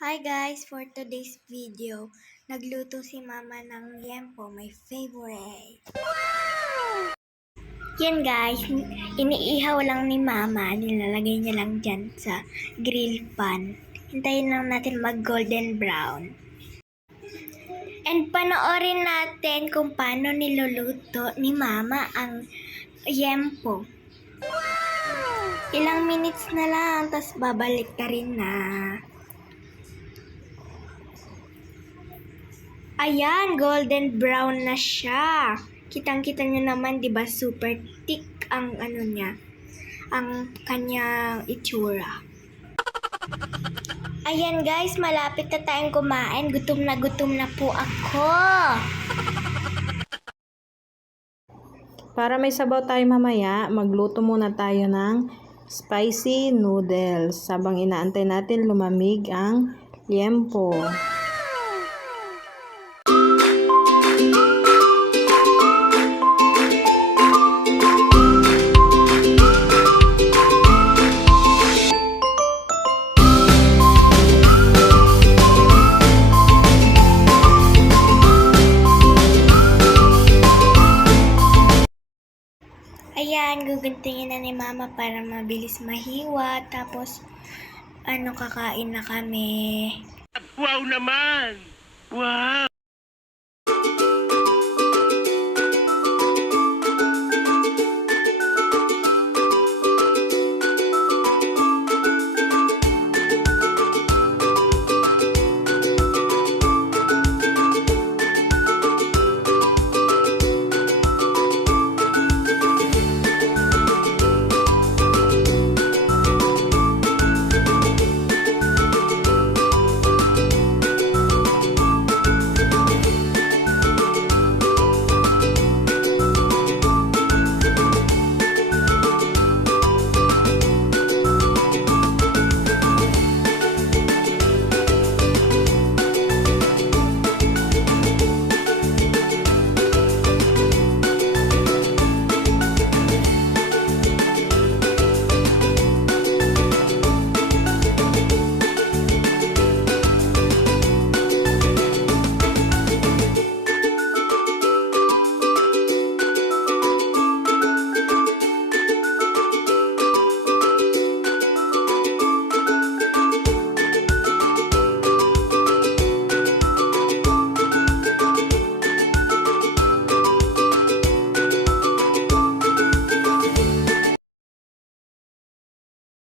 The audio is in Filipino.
Hi guys! For today's video, nagluto si mama ng liempo, my favorite. Yan guys, iniihaw lang ni mama, nilalagay niya lang dyan sa grill pan. Hintayin lang natin mag golden brown. And panoorin natin kung paano niluluto ni mama ang liempo. Ilang minutes na lang, tas babalik ka rin na. Ayan, golden brown na siya. Kitang-kita niyo naman, 'di ba? Super thick ang ano niya, ang kanyang itsura. Ayan guys, malapit na tayong kumain. Gutom na po ako. Para may sabaw tayo mamaya, magluto muna tayo ng spicy noodles habang inaantay natin lumamig ang liempo. Ayan, guguntingin na ni mama para mabilis mahiwa. Tapos, kakain na kami. Wow naman! Wow!